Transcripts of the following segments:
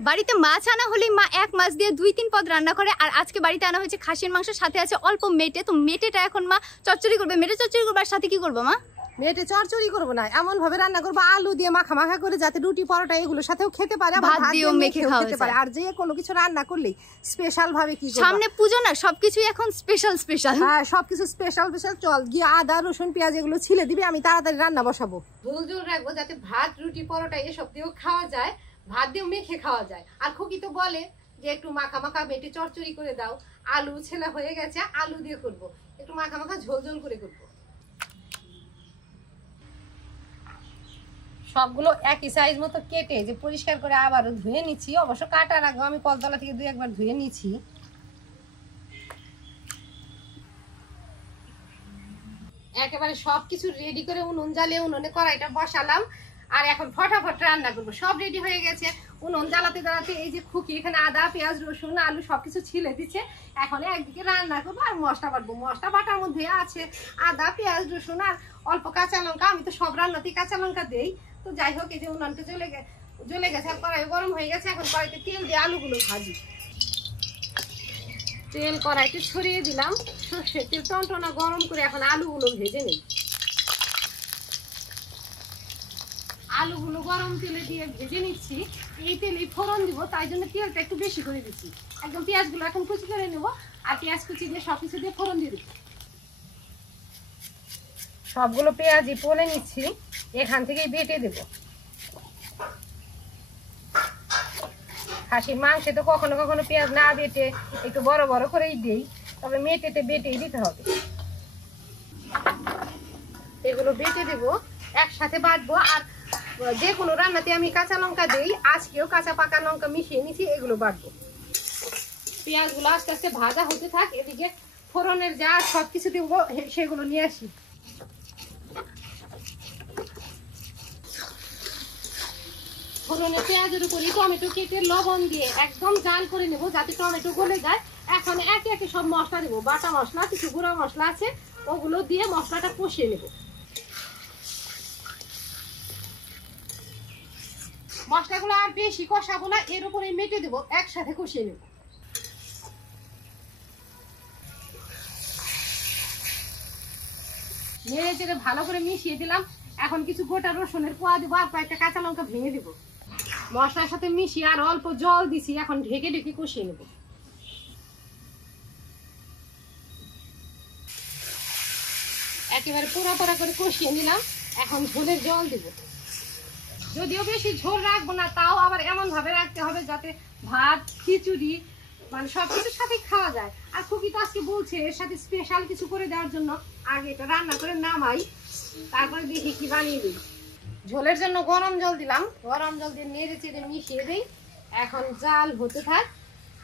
বাড়িতে মাছ আনা হলেই মা এক মাছ দিয়ে 2-3 পদ রান্না করে। আর আজকে বাড়িতে আনা হয়েছে খাসির মাংস, সাথে আছে অল্প মেটে। তো মেটেটা এখন মা চচ্চড়ি করবে। মেটে চচ্চড়ি করবে আর সাথে কি করবো মা? মেটে চচ্চড়ি করবো না, এমন ভাবে রান্না করবো আলু দিয়ে মাখা মাখা করে, যাতে রুটি পরোটা এগুলোর সাথেও খেতে পারে, ভাত দিয়েও মেখে খেতে পারে। আর যে কোনো কিছু রান্না করলেই স্পেশাল ভাবে কি সামনে পুজো না, সবকিছুই এখন স্পেশাল স্পেশাল। হ্যাঁ, সবকিছু স্পেশাল স্পেশাল। চল গিয়ে আদা রসুন পেঁয়াজ এগুলো ছিলে দিবি, আমি তাড়াতাড়ি রান্না বসাবো। ঝোল ঝোল রাখবো যাতে ভাত রুটি পরোটা এসব দিয়েও খাওয়া যায়, ভাত দিয়েও মেখে খাওয়া যায়। আর খুকি তো বলে যে একটু মাখা মাখা মেটে চচ্চড়ি করে দাও। আলু ছেলা হয়ে গেছে, আলু দিয়ে করবো, একটু মাখা মাখা ঝোল ঝোল করে করবো। সবগুলো একই সাইজ মতো কেটে যে পরিষ্কার করে আবারও ধুয়ে নিচ্ছি। অবশ্য কাটার আগে আমি কলতলা থেকে 2-1 বার ধুয়ে নিচ্ছি। একেবারে সবকিছু রেডি করে উনুন জ্বালিয়ে উনুনে কড়াইটা বসালাম। আর এখন ফটাফট রান্না করবো। সব রেডি হয়ে গেছে। উনুন জ্বালাতে জ্বালাতে এই যে খুকি এখানে আদা পেঁয়াজ রসুন আলু সবকিছু ছিলে দিচ্ছে। এখন একদিকে রান্না করবো আর মশলা বাটবো। মশলা বাটার মধ্যে আছে আদা পেঁয়াজ রসুন আর অল্প কাঁচা লঙ্কা। আমি তো সব রান্নাতেই কাঁচা লঙ্কা দেই। তো যাই হোক, এই যে উনুনটা জ্বলে গেছে আর কড়াই গরম হয়ে গেছে। এখন কড়াইতে তেল দিয়ে আলুগুলো ভাজি। তেল কড়াইতে ছড়িয়ে দিলাম, সর্ষের তেল টনটনা গরম করে এখন আলুগুলো ভেজে নিই। আলুগুলো গরম তেলে দিয়ে ভেজে নিচ্ছি। এই তেলে ফোড়ন দিব, তাই জন্য তেলটা একটু বেশি করে দিচ্ছি। একদম পেঁয়াজগুলো এখন কুচি করে নেবো আর পেঁয়াজ কুচি দিয়ে সবকিছু দিয়ে ফোড়ন দিয়ে দেবো। সবগুলো পেঁয়াজই পলে নিচ্ছি, এখান থেকেই বেটে দেবো। খাসির মাংসে তো কখনো কখনো পেঁয়াজ না বেটে একটু বড় বড় করেই দেই, তবে মেটেতে বেটেই দিতে হবে। এগুলো বেটে দেবো, একসাথে বাটবো। আর যে কোনো রান্নাতে আমি কাঁচা লঙ্কা দেই, আজকেও কাঁচা পাকা লঙ্কা মিশিয়ে নিচ্ছি, এগুলো বাটবো। পেঁয়াজগুলো আস্তে আস্তে ভাজা হতে থাক, এদিকে ফোড়নের যা সবকিছু দেবো সেগুলো নিয়ে আসি। ফোড়নে পেঁয়াজের উপরে টমেটো কেটে লবণ দিয়ে একদম জাল করে নেবো যাতে টমেটো গলে যায়। এখন একে একে সব মশলা দেবো, বাটা মশলা কিছু গুঁড়া মশলা আছে ওগুলো দিয়ে মশলাটা কষিয়ে নেবো। মশলাগুলো আর বেশি কষাবো না, এর উপরে মেটে দেবো, একসাথে কষিয়ে নেব। নেড়ে চেড়ে ভালো করে মিশিয়ে দিলাম। এখন কিছু গোটা রসুনের কোয়া দেবো আর কয়েকটা কাঁচা লঙ্কা ভেঙে দেবো। মশলার সাথে মিশিয়ে আর অল্প জল দিছি, এখন ঢেকে ঢেকে কষিয়ে নেব। একেবারে পোড়া পোড়া করে কষিয়ে নিলাম। এখন ঝোলের জল দেব। যদিও বেশি ঝোল রাখবো না, তাও আবার এমন ভাবে রাখতে হবে যাতে ভাত খিচুড়ি মানে সবকিছুর সাথে খাওয়া যায়। আর খুকি তো আজকে বলছে এর সাথে স্পেশাল কিছু করে দেওয়ার জন্য। আগে এটা রান্না করে নামাই, তারপরে দেখি কি বানিয়ে দিই। ঝোলের জন্য গরম জল দিলাম, গরম জল দিয়ে নেড়ে চেড়ে মিশিয়ে দিই। এখন জাল হতে থাক।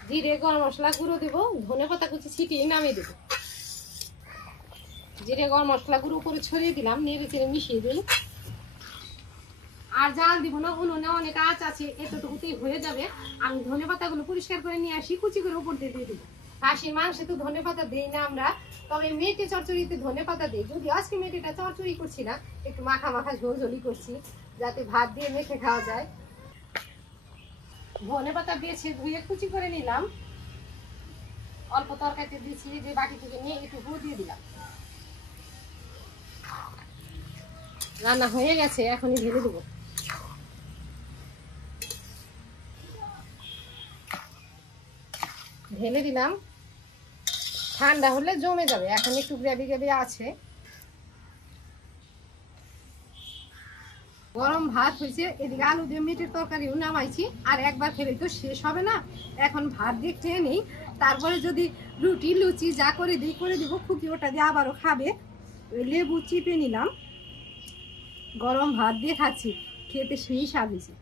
জিরে গরম মশলা গুঁড়ো দেবো, ধনে পাতা কুচি ছিটিয়ে নামিয়ে দেবো। জিরে গরম মশলা গুঁড়ো করে ছড়িয়ে দিলাম, নেড়ে চেড়ে মিশিয়ে দিই। আর জাল দিব না, উনুনে অনেক আঁচ আছে, এতটুকুতেই হয়ে যাবে। আমি ধনে পাতাগুলো পরিষ্কার করে নিয়ে আসি, কুচি করে উপর দিয়ে দিয়ে দেবো। খাসির মাংসে তো ধনে পাতা দেই না আমরা, তবে মেটে চচ্চড়িতে ধনে পাতা দিই। যদি আজকে মেটেটা চচ্চড়ি করছি না, একটু মাখা মাখা ঝোল ঝোলই করছি যাতে ভাত দিয়ে মেখে খাওয়া যায়। ধনে পাতা বেছে ধুয়ে কুচি করে নিলাম, অল্প তরকারিতে দিচ্ছি, যে বাটি থেকে নিয়ে একটু গুঁড়ো দিয়ে দিলাম। রান্না হয়ে গেছে, এখনই ঢেলে দেবো। ঢেলে দিলাম, ঠান্ডা হলে জমে যাবে। এখন একটু গ্রেভি গ্রেভি আছে। গরম ভাত হয়েছে, এদিকে আলু দিয়ে মিটের তরকারিও নামাইছি। আর একবার খেলে তো শেষ হবে না, এখন ভাত দিয়ে খেয়ে নেই। তারপরে যদি রুটি লুচি যা করে দিই করে দিব। খুকি ওটা দিয়ে আবারও খাবে। লেবু চিপে নিলাম, গরম ভাত দিয়ে খাচ্ছি, খেতে সেই স্বাদ হয়েছে।